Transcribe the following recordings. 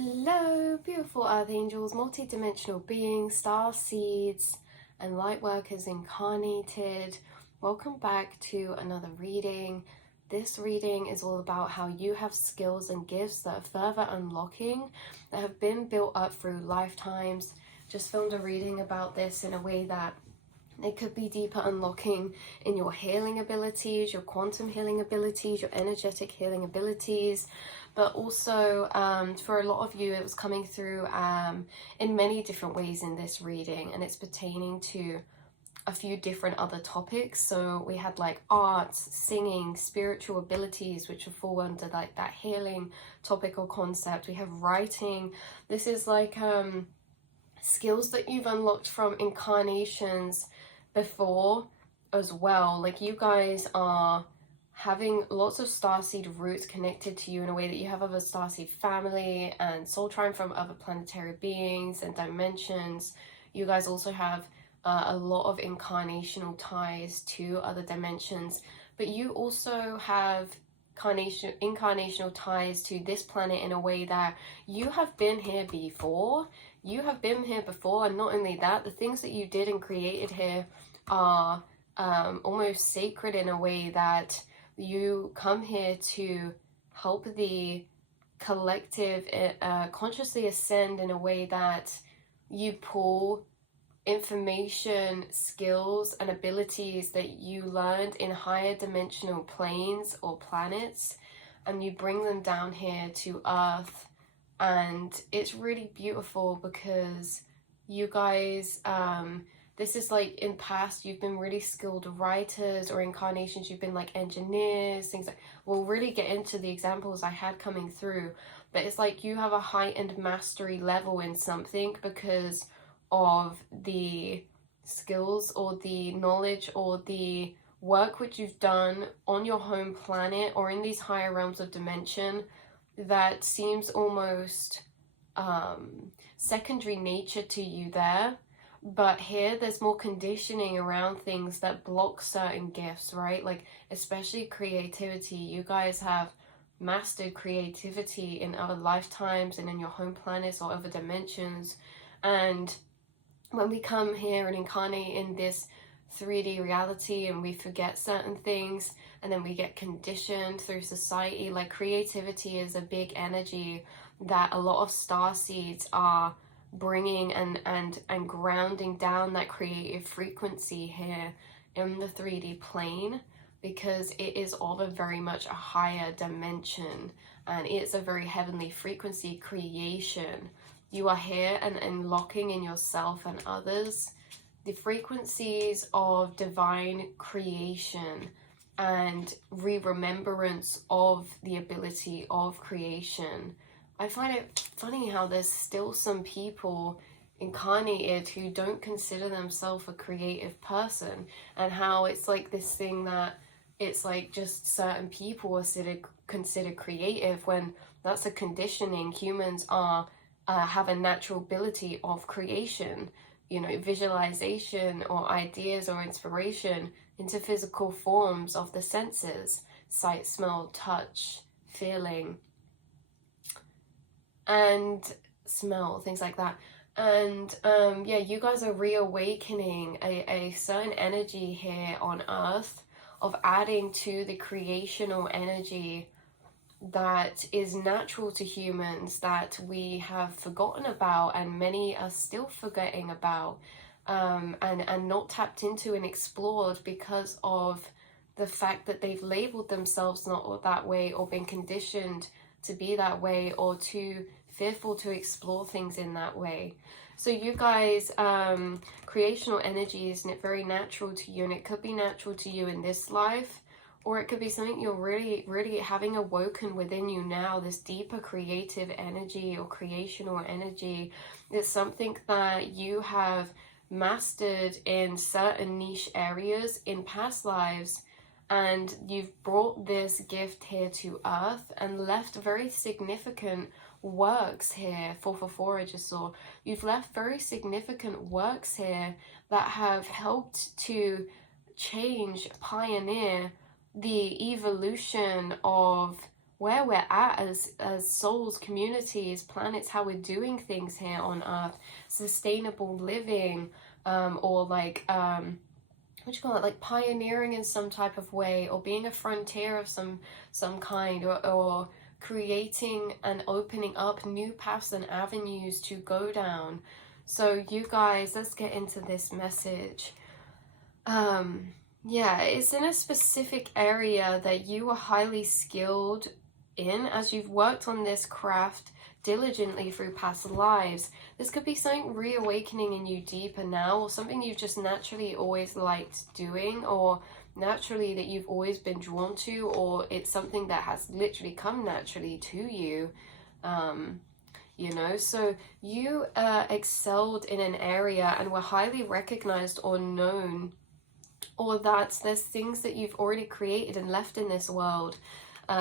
Hello, beautiful earth angels, multi-dimensional beings, star seeds, and light workers incarnated. Welcome back to another reading. This reading is all about how you have skills and gifts that are further unlocking, that have been built up through lifetimes. Just filmed a reading about this in a way that it could be deeper unlocking in your healing abilities, your quantum healing abilities, your energetic healing abilities. But also for a lot of you, it was coming through in many different ways in this reading, and it's pertaining to a few different other topics. So we had like arts, singing, spiritual abilities, which would fall under like that healing topic or concept. We have writing. This is like skills that you've unlocked from incarnations before as well. Like you guys are having lots of starseed roots connected to you in a way that you have other starseed family and soul trine from other planetary beings and dimensions. You guys also have a lot of incarnational ties to other dimensions, but you also have incarnational ties to this planet in a way that you have been here before. You have been here before, and not only that, the things that you did and created here are almost sacred in a way that you come here to help the collective consciously ascend in a way that you pull information, skills, and abilities that you learned in higher dimensional planes or planets, and you bring them down here to Earth. And it's really beautiful because you guys this is like in past you've been really skilled writers, or incarnations you've been like engineers, things like, we'll really get into the examples I had coming through, but it's like you have a heightened mastery level in something because of the skills or the knowledge or the work which you've done on your home planet or in these higher realms of dimension that seems almost secondary nature to you there. But here there's more conditioning around things that block certain gifts, right? Like especially creativity. You guys have mastered creativity in other lifetimes and in your home planets or other dimensions. And when we come here and incarnate in this 3D reality and we forget certain things and then we get conditioned through society, like creativity is a big energy that a lot of star seeds are bringing and grounding down that creative frequency here in the 3D plane, because it is of a very much a higher dimension and it's a very heavenly frequency creation. You are here and unlocking in yourself and others the frequencies of divine creation and remembrance of the ability of creation. I find it funny how there's still some people incarnated who don't consider themselves a creative person, and how it's like this thing that it's like just certain people are considered creative, when that's a conditioning. Humans are have a natural ability of creation, you know, visualization or ideas or inspiration into physical forms of the senses, sight, smell, touch, feeling, and smell, things like that. And yeah, you guys are reawakening a certain energy here on Earth of adding to the creational energy that is natural to humans that we have forgotten about, and many are still forgetting about, and not tapped into and explored because of the fact that they've labeled themselves not that way, or been conditioned to be that way, or too fearful to explore things in that way. So you guys, creational energy is very natural to you, and it could be natural to you in this life, or it could be something you're really having awoken within you now, this deeper creative energy or creational energy. It's something that you have mastered in certain niche areas in past lives, and you've brought this gift here to Earth and left very significant works here. 444 I just saw. You've left very significant works here that have helped to change, pioneer the evolution of where we're at as souls, communities, planets, how we're doing things here on Earth, sustainable living, or like what you call it, like pioneering in some type of way, or being a frontier of some kind, or creating and opening up new paths and avenues to go down. So you guys, let's get into this message. Yeah, it's in a specific area that you are highly skilled in, as you've worked on this craft diligently through past lives. This could be something reawakening in you deeper now, or something you've just naturally always liked doing, or naturally that you've always been drawn to, or it's something that has literally come naturally to you. You know, so you excelled in an area and were highly recognized or known, or that there's things that you've already created and left in this world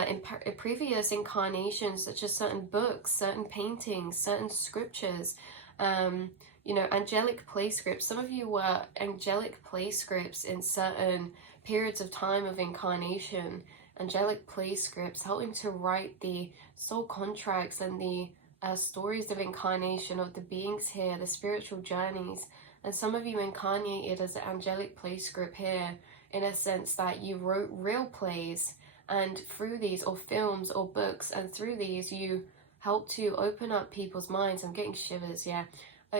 in previous incarnations, such as certain books, certain paintings, certain scriptures, you know, angelic play scripts. Some of you were angelic play scripts in certain periods of time of incarnation, angelic play scripts, helping to write the soul contracts and the stories of incarnation of the beings here, the spiritual journeys. And some of you incarnated as an angelic play script here, in a sense that you wrote real plays, and through these, or films or books, and through these you help to open up people's minds. I'm getting shivers, yeah.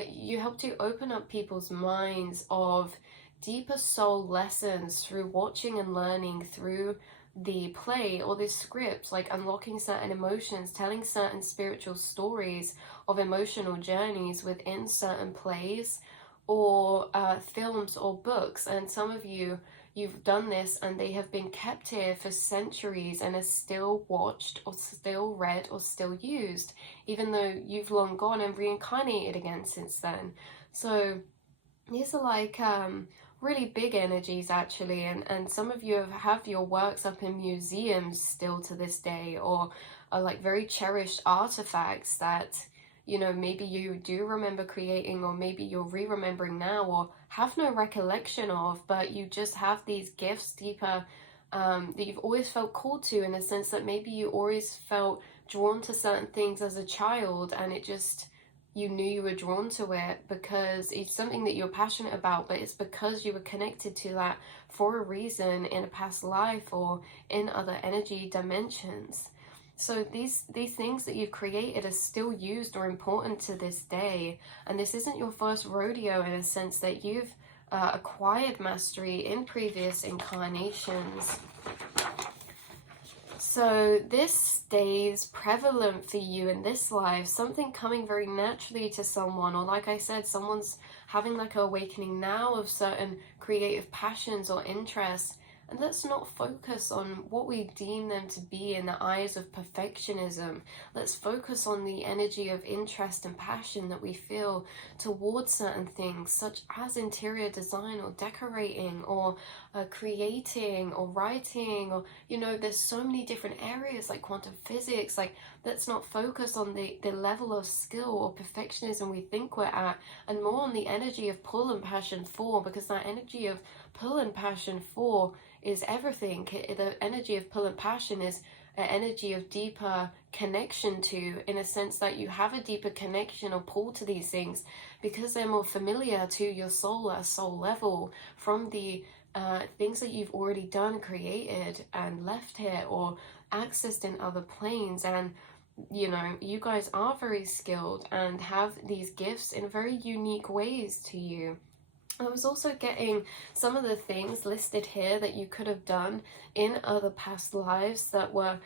You help to open up people's minds of deeper soul lessons through watching and learning through the play or the script, like unlocking certain emotions, telling certain spiritual stories of emotional journeys within certain plays or films or books. And some of you, you've done this and they have been kept here for centuries and are still watched or still read or still used, even though you've long gone and reincarnated again since then. So these are like really big energies actually, and some of you have your works up in museums still to this day, or are like very cherished artifacts that, you know, maybe you do remember creating, or maybe you're re-remembering now, or have no recollection of, but you just have these gifts deeper that you've always felt called to, in a sense that maybe you always felt drawn to certain things as a child, and it just, you knew you were drawn to it because it's something that you're passionate about, but it's because you were connected to that for a reason in a past life or in other energy dimensions. So these things that you've created are still used or important to this day. And this isn't your first rodeo, in a sense that you've acquired mastery in previous incarnations. So this stays prevalent for you in this life, something coming very naturally to someone, or like I said, someone's having like an awakening now of certain creative passions or interests. And let's not focus on what we deem them to be in the eyes of perfectionism. Let's focus on the energy of interest and passion that we feel towards certain things, such as interior design or decorating or creating or writing, or, you know, there's so many different areas like quantum physics. Like, let's not focus on the level of skill or perfectionism we think we're at, and more on the energy of pull and passion for, because that energy of pull and passion for is everything. The energy of pull and passion is an energy of deeper connection to, in a sense that you have a deeper connection or pull to these things because they're more familiar to your soul at a soul level from the things that you've already done, created, and left here or accessed in other planes. And you know, you guys are very skilled and have these gifts in very unique ways to you. I was also getting some of the things listed here that you could have done in other past lives that were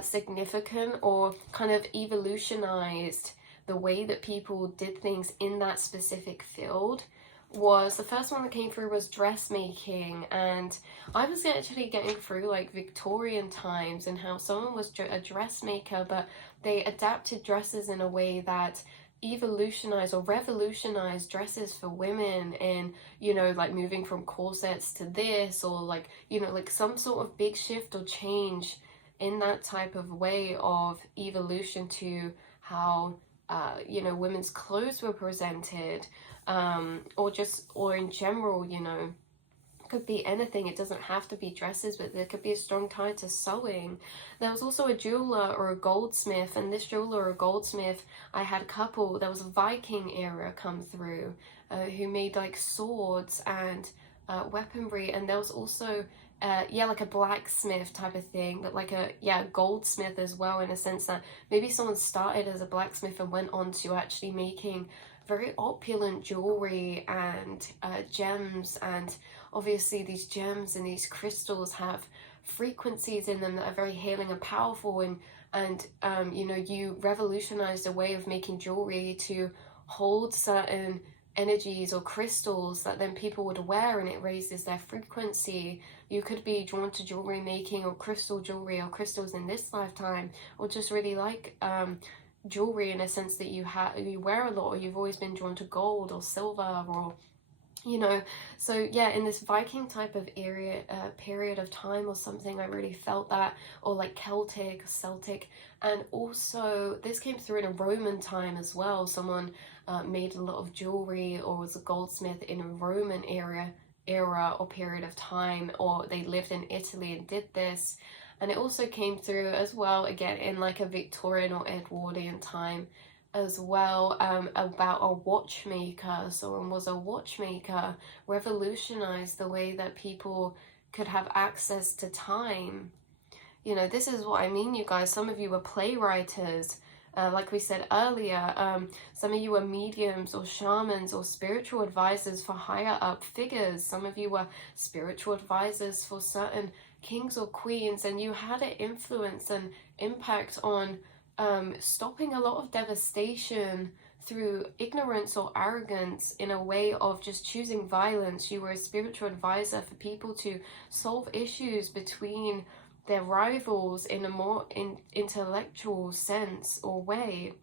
significant or kind of evolutionized the way that people did things in that specific field. Was the first one that came through was dressmaking, and I was actually getting through like Victorian times and how someone was a dressmaker, but they adapted dresses in a way that evolutionized or revolutionized dresses for women, and, you know, like moving from corsets to this, or like, you know, like some sort of big shift or change in that type of way of evolution to how you know, women's clothes were presented, or in general, you know, Could be anything. It doesn't have to be dresses, but there could be a strong tie to sewing. There was also a jeweler or a goldsmith, and this jeweler or goldsmith, I had a couple. There was a Viking era come through, who made like swords and weaponry, and there was also yeah, like a blacksmith type of thing, but like a, yeah, goldsmith as well, in a sense that maybe someone started as a blacksmith and went on to actually making very opulent jewelry and gems. And obviously these gems and these crystals have frequencies in them that are very healing and powerful, and you know, you revolutionized a way of making jewelry to hold certain energies or crystals that then people would wear, and it raises their frequency. You could be drawn to jewelry making or crystal jewelry or crystals in this lifetime, or just really like jewelry in a sense that you wear a lot, or you've always been drawn to gold or silver, or you know. So yeah, in this Viking type of area, period of time or something, I really felt that, or like Celtic. And also this came through in a Roman time as well. Someone made a lot of jewelry or was a goldsmith in a Roman era or period of time, or they lived in Italy and did this. And it also came through as well, again, in like a Victorian or Edwardian time as well, about a watchmaker. Someone was a watchmaker, revolutionized the way that people could have access to time. You know, this is what I mean, you guys. Some of you are playwriters, like we said earlier. Some of you are mediums or shamans or spiritual advisors for higher up figures. Some of you were spiritual advisors for certain kings or queens, and you had an influence and impact on stopping a lot of devastation through ignorance or arrogance, in a way of just choosing violence. You were a spiritual advisor for people to solve issues between their rivals in a more intellectual sense or way.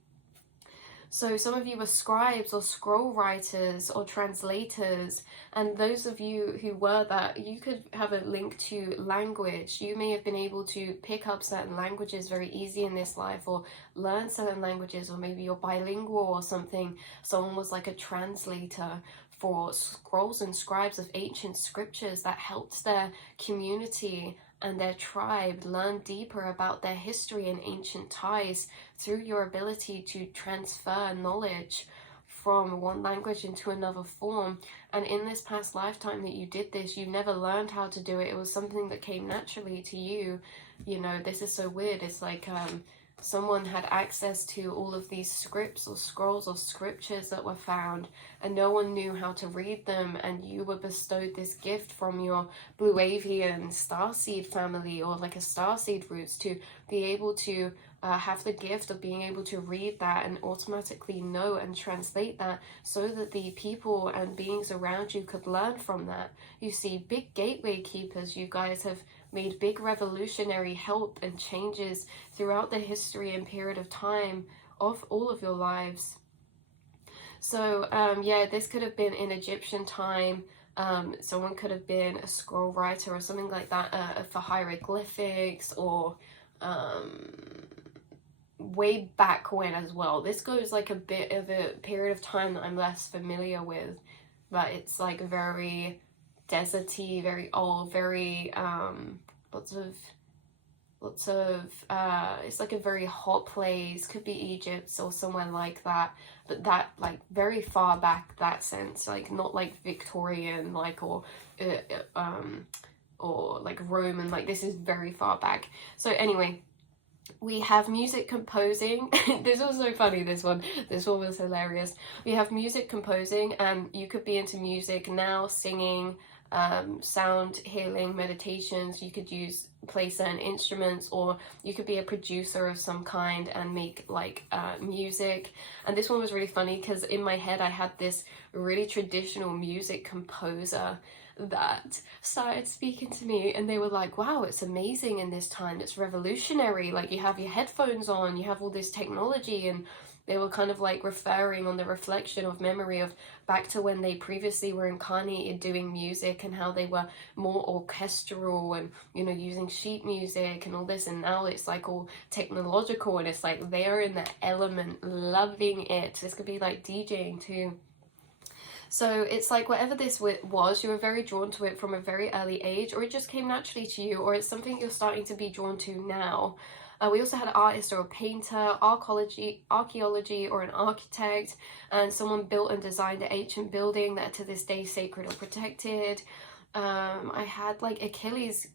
So some of you were scribes or scroll writers or translators, and those of you who were that, you could have a link to language. You may have been able to pick up certain languages very easy in this life, or learn certain languages, or maybe you're bilingual or something. Someone was like a translator for scrolls and scribes of ancient scriptures that helped their community and their tribe learn deeper about their history and ancient ties through your ability to transfer knowledge from one language into another form. And in this past lifetime that you did this, you never learned how to do it. It was something that came naturally to you. You know, this is so weird. It's like someone had access to all of these scripts or scrolls or scriptures that were found, and no one knew how to read them, and you were bestowed this gift from your blue avian starseed family, or like a starseed roots, to be able to have the gift of being able to read that and automatically know and translate that, so that the people and beings around you could learn from that. You see, big gateway keepers, you guys have made big revolutionary help and changes throughout the history and period of time of all of your lives. So yeah, this could have been in Egyptian time. Someone could have been a scroll writer or something like that, for hieroglyphics, or way back when as well. This goes like a bit of a period of time that I'm less familiar with, but it's like very deserty, very old, very lots of it's like a very hot place. Could be Egypt or somewhere like that, but that, like, very far back, that sense, like not like Victorian, like, or like Roman, like this is very far back. So anyway, we have music composing. This was so funny, this one was hilarious. We have music composing, and you could be into music now, singing, sound healing, meditations. You could play certain instruments, or you could be a producer of some kind and make like music. And this one was really funny because in my head I had this really traditional music composer that started speaking to me, and they were like, wow, it's amazing in this time, it's revolutionary, like you have your headphones on, you have all this technology. And they were kind of like referring on the reflection of memory of back to when they previously were incarnated doing music, and how they were more orchestral and, you know, using sheet music and all this. And now it's like all technological, and it's like they're in the element, loving it. This could be like DJing too. So it's like whatever this was, you were very drawn to it from a very early age, or it just came naturally to you, or it's something you're starting to be drawn to now. We also had an artist or a painter, archaeology or an architect, and someone built and designed an ancient building that to this day sacred or protected. I had like Achilles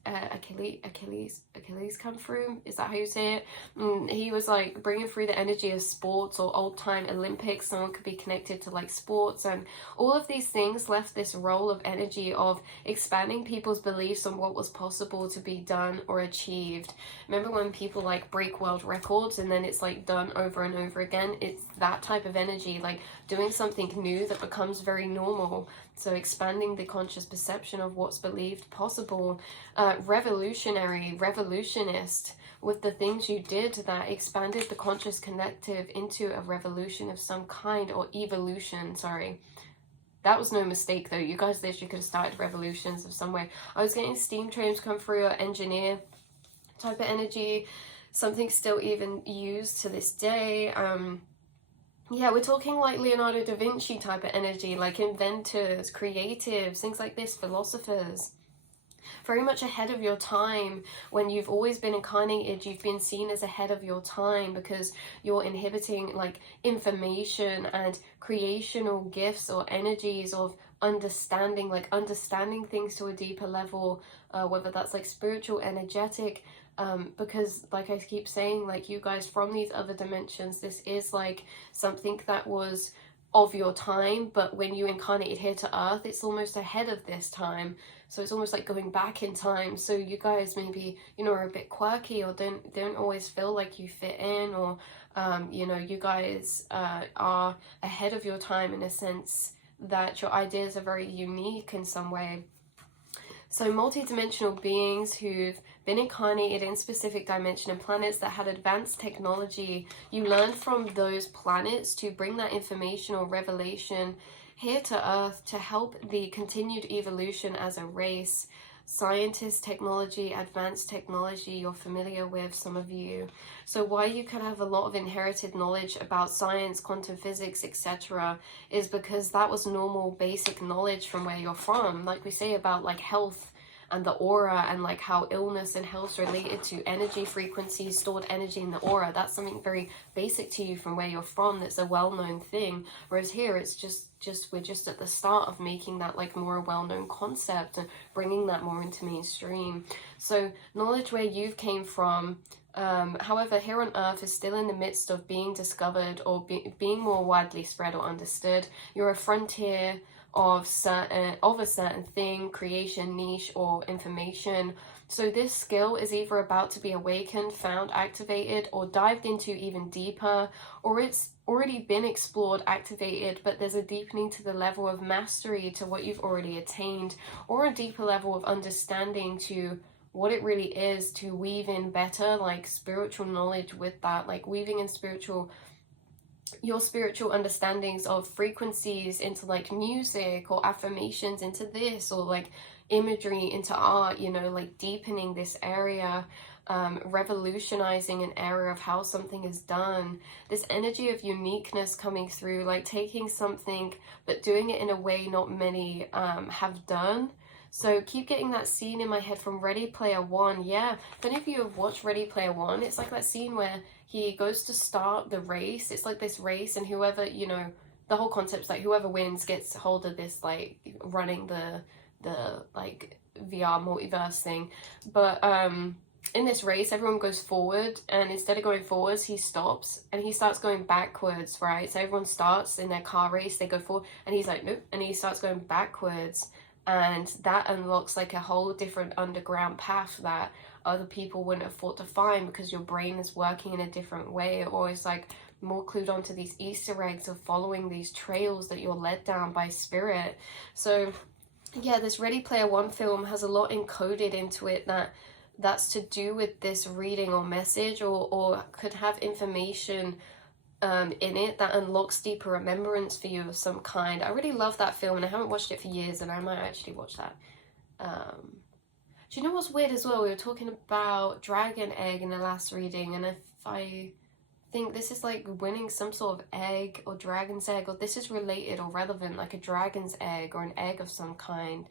come through. Is that how you say it? He was like bringing through the energy of sports or old time Olympics. Someone could be connected to like sports, and all of these things left this role of energy of expanding people's beliefs on what was possible to be done or achieved. Remember when people like break world records and then it's like done over and over again? It's that type of energy, like doing something new that becomes very normal. So expanding the conscious perception of what's believed possible. Revolutionist, with the things you did that expanded the conscious collective into a revolution of some kind, or evolution, sorry. That was no mistake though. You guys literally could have started revolutions of some way. I was getting steam trains come through, or engineer type of energy. Something still even used to this day. Yeah, we're talking like Leonardo da Vinci type of energy, like inventors, creatives, things like this, philosophers. Very much ahead of your time. When you've always been incarnated, you've been seen as ahead of your time because you're inhibiting like information and creational gifts or energies of understanding, like understanding things to a deeper level, whether that's like spiritual, energetic, because like I keep saying, like you guys from these other dimensions, this is like something that was of your time, but when you incarnated here to earth, it's almost ahead of this time. So it's almost like going back in time. So you guys maybe, you know, are a bit quirky, or don't always feel like you fit in, or you know, you guys are ahead of your time in a sense that your ideas are very unique in some way. So multi-dimensional beings who've been incarnated in specific dimension and planets that had advanced technology, you learn from those planets to bring that information or revelation here to Earth to help the continued evolution as a race. Scientists, technology, advanced technology, you're familiar with, some of you. So why you can have a lot of inherited knowledge about science, quantum physics, etc. is because that was normal basic knowledge from where you're from. Like we say about like health and the aura, and like how illness and health related to energy frequencies, stored energy in the aura. That's something very basic to you from where you're from. That's a well-known thing. Whereas here it's just we're just at the start of making that like more well-known concept and bringing that more into mainstream. So knowledge where you've came from, however, here on Earth is still in the midst of being discovered or being more widely spread or understood. You're a frontier of a certain thing, creation, niche, or information. So this skill is either about to be awakened, found, activated, or dived into even deeper, or it's already been explored, activated, but there's a deepening to the level of mastery to what you've already attained, or a deeper level of understanding to what it really is, to weave in better like spiritual knowledge with that, like weaving in your spiritual understandings of frequencies into like music, or affirmations into this, or like imagery into art, you know, like deepening this area, revolutionizing an area of how something is done. This energy of uniqueness coming through, like taking something but doing it in a way not many have done. So keep getting that scene in my head from Ready Player One. Yeah, if any of you have watched Ready Player One, it's like that scene where he goes to start the race. It's like this race, and whoever, you know, the whole concept's like whoever wins gets hold of this, like running the like VR multiverse thing. But in this race, everyone goes forward, and instead of going forwards, he stops and he starts going backwards, right? So everyone starts in their car race, they go forward, and he's like, nope, and he starts going backwards. And that unlocks like a whole different underground path that other people wouldn't have thought to find, because your brain is working in a different way, or it's like more clued onto these Easter eggs of following these trails that you're led down by spirit. So yeah, this Ready Player One film has a lot encoded into it that's to do with this reading or message, or could have information in it that unlocks deeper remembrance for you of some kind. I really love that film, and I haven't watched it for years, and I might actually watch that. Do you know what's weird as well? We were talking about Dragon Egg in the last reading, and if I think this is like winning some sort of egg or dragon's egg, or this is related or relevant, like a dragon's egg or an egg of some kind.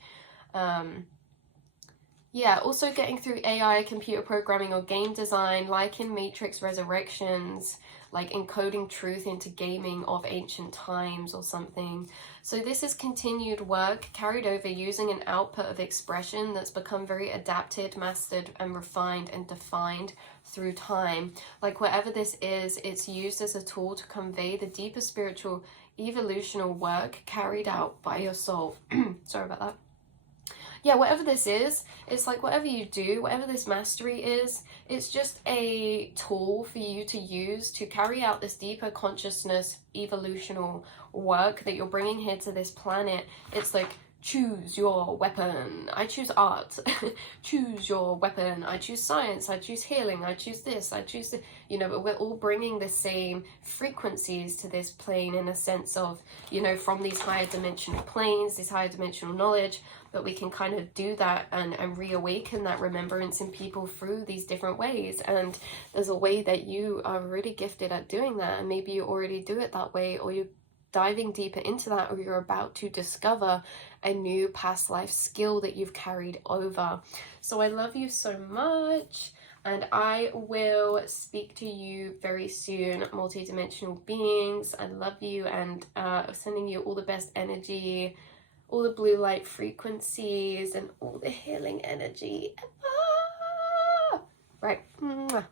Yeah, also getting through AI, computer programming, or game design, like in Matrix Resurrections, like encoding truth into gaming of ancient times or something. So this is continued work carried over using an output of expression that's become very adapted, mastered, and refined and defined through time. Like whatever this is, it's used as a tool to convey the deeper spiritual evolutional work carried out by your soul. Sorry about that. Yeah, whatever this is, it's like whatever you do, whatever this mastery is, it's just a tool for you to use to carry out this deeper consciousness evolutional work that you're bringing here to this planet. It's like, choose your weapon. I choose art. Choose your weapon. I choose science. I choose healing. I choose this. I choose this. You know, but we're all bringing the same frequencies to this plane in a sense of, you know, from these higher dimensional planes, this higher dimensional knowledge. But we can kind of do that and reawaken that remembrance in people through these different ways. And there's a way that you are really gifted at doing that. And maybe you already do it that way, or you're diving deeper into that, or you're about to discover a new past life skill that you've carried over. So I love you so much, and I will speak to you very soon, multidimensional beings. I love you, and sending you all the best energy, all the blue light frequencies, and all the healing energy ever. Right. Mwah.